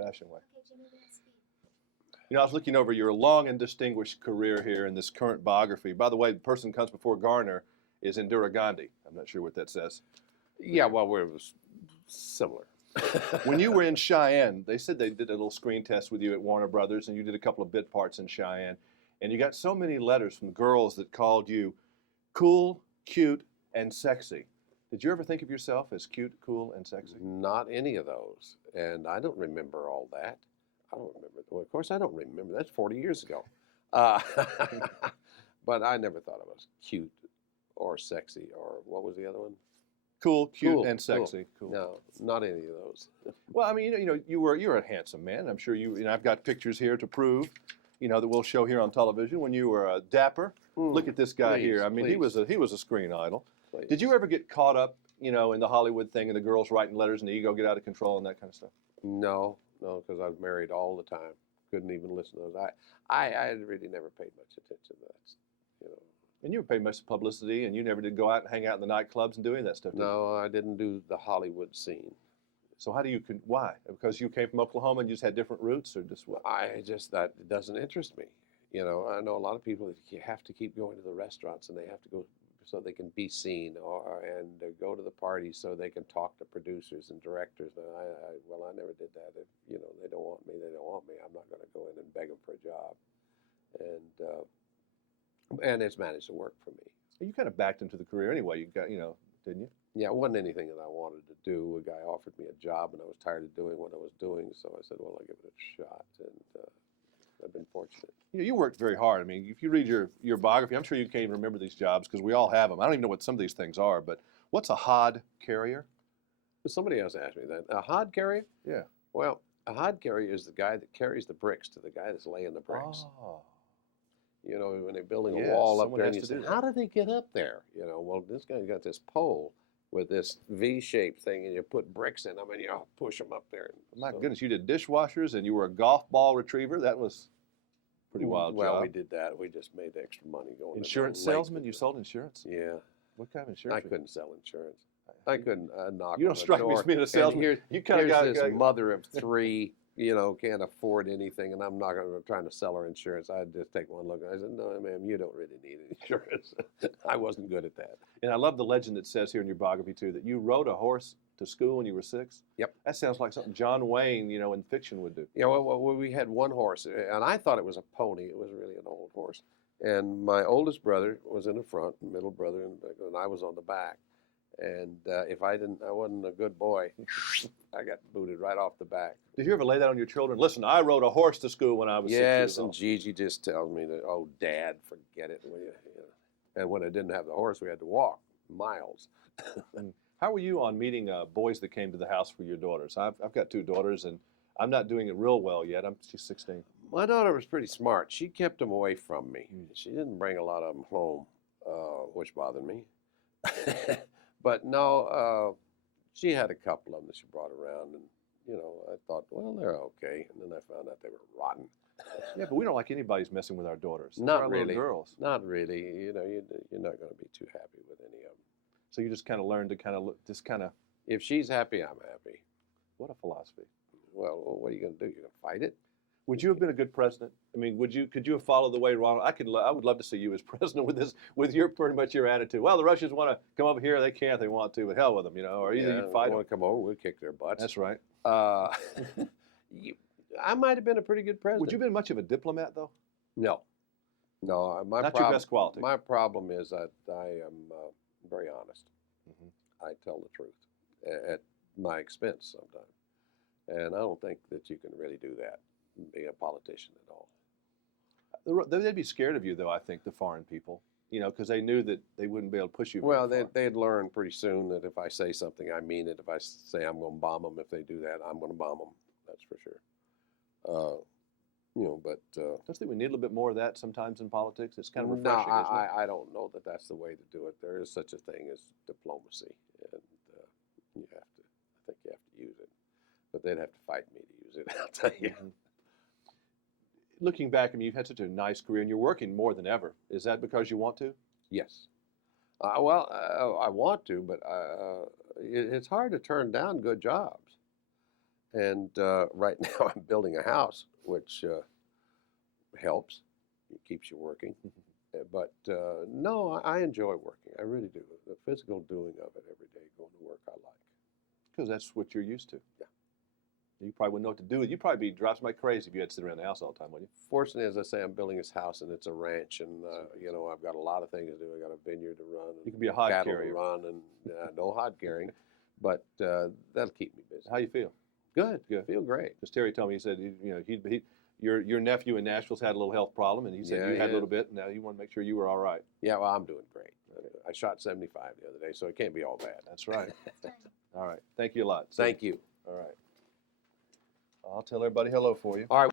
old-fashioned way. You know, I was looking over your long and distinguished career here in this current biography. By the way, the person who comes before Garner is Indira Gandhi. I'm not sure what that says. Yeah, well, we're similar. When you were in Cheyenne, they said they did a little screen test with you at Warner Brothers, and you did a couple of bit parts in Cheyenne. And you got so many letters from girls that called you cool, cute, and sexy. Did you ever think of yourself as cute, cool, and sexy? Not any of those. And I don't remember all that. I don't remember. Well, of course, I don't remember. That's 40 years ago. Uh, but I never thought I was cute or sexy or what was the other one? Cool, cute, Cool, and sexy. Cool. No, not any of those. Well, I mean, you're a handsome man. I'm sure I've got pictures here to prove, that we'll show here on television when you were dapper. Look at this guy here. I mean, he was a screen idol. Please. Did you ever get caught up, in the Hollywood thing and the girls writing letters and the ego get out of control and that kind of stuff? No, because I was married all the time. Couldn't even listen to those. I really never paid much attention to that. And you were paid much publicity, and you never did go out and hang out in the nightclubs and do any of that stuff. No, I didn't do the Hollywood scene. So why? Because you came from Oklahoma and you just had different roots, or just what? That it doesn't interest me. I know a lot of people that you have to keep going to the restaurants and they have to go so they can be seen, and go to the parties so they can talk to producers and directors. And I never did that. If they don't want me, they don't want me. I'm not going to go in and beg them for a job. And it's managed to work for me. You kind of backed into the career anyway. You got, didn't you? Yeah, it wasn't anything that I wanted to do. A guy offered me a job, and I was tired of doing what I was doing, so I said, well, I'll give it a shot, and I've been fortunate. You worked very hard. I mean, if you read your biography, I'm sure you can't even remember these jobs because we all have them. I don't even know what some of these things are, but what's a hod carrier? Somebody else asked me that. A hod carrier? Yeah. Well, a hod carrier is the guy that carries the bricks to the guy that's laying the bricks. Oh. When they're building a wall up there, and you say, do that. how did they get up there? Well, this guy got this pole with this V-shaped thing, and you put bricks in them, and you push them up there. My goodness, you did dishwashers, and you were a golf ball retriever. That was a pretty wild job. Well, we did that. We just made extra money going. Insurance salesman? You sold insurance? Yeah. What kind of insurance? I couldn't sell insurance. I couldn't knock. You don't strike me as being a salesman. You kind of got this mother of three. Can't afford anything, and I'm not trying to sell her insurance. I'd just take one look. I said, no, ma'am, you don't really need insurance. I wasn't good at that. And I love the legend that says here in your biography, too, that you rode a horse to school when you were 6. Yep. That sounds like something John Wayne, in fiction would do. Yeah, well, we had one horse, and I thought it was a pony. It was really an old horse. And my oldest brother was in the front, middle brother, and I was on the back. And if I wasn't a good boy, I got booted right off the back. Did you ever lay that on your children? Listen, I rode a horse to school when I was 6 years Yes, old. and Gigi just tells me that, oh, Dad, forget it. And when I didn't have the horse, we had to walk miles. And how were you on meeting boys that came to the house for your daughters? I've got 2 daughters, and I'm not doing it real well yet. She's 16. My daughter was pretty smart. She kept them away from me. She didn't bring a lot of them home, which bothered me. But no, she had a couple of them that she brought around, and I thought, well, they're okay. And then I found out they were rotten. Yeah, but we don't like anybody's messing with our daughters. Not our really. Little girls. Not really. You're not going to be too happy with any of them. So you just kind of learned to If she's happy, I'm happy. What a philosophy. Well, what are you going to do? You're going to fight it? Would you have been a good president? I mean, could you have followed the way Ronald? I would love to see you as president with your pretty much your attitude. Well, the Russians want to come over here, they can't, they want to, but hell with them, Or either you fight them. Want to come over, we'll kick their butts. That's right. I might have been a pretty good president. Would you have been much of a diplomat, though? No. Not your best quality. My problem is that I am very honest. Mm-hmm. I tell the truth at my expense sometimes, and I don't think that you can really do that. Be a politician at all. They'd be scared of you, though, I think, the foreign people, because they knew that they wouldn't be able to push you. Well, they'd learn pretty soon that if I say something, I mean it. If I say I'm going to bomb them, if they do that, I'm going to bomb them. That's for sure. But don't you think we need a little bit more of that sometimes in politics? It's kind of no, refreshing. I don't know that that's the way to do it. There is such a thing as diplomacy, and I think you have to use it. But they'd have to fight me to use it. I'll tell you. Mm-hmm. Looking back, I mean, you've had such a nice career, and you're working more than ever. Is that because you want to? Yes. I want to, but it's hard to turn down good jobs. And right now I'm building a house, which helps. It keeps you working. But no, I enjoy working. I really do. The physical doing of it every day, going to work, I like. Because that's what you're used to. Yeah. You probably wouldn't know what to do. You'd probably be drive somebody crazy if you had to sit around the house all the time, wouldn't you? Fortunately, as I say, I'm building this house, and it's a ranch, and you know, I've got a lot of things to do. I got a vineyard to run, and You could be a hod cattle carrier. to run, and no hod carrying, but that'll keep me busy. How you feel? Good, Good. feel great. Because Terry told me, he said, your nephew in Nashville's had a little health problem, and he said Yeah, you he had a is. little bit, and now you want to make sure you were all right. Yeah, well, I'm doing great. I shot 75 the other day, so it can't be all bad. That's right. All right. Thank you a lot. Thank you. All right. I'll tell everybody hello for you. All right.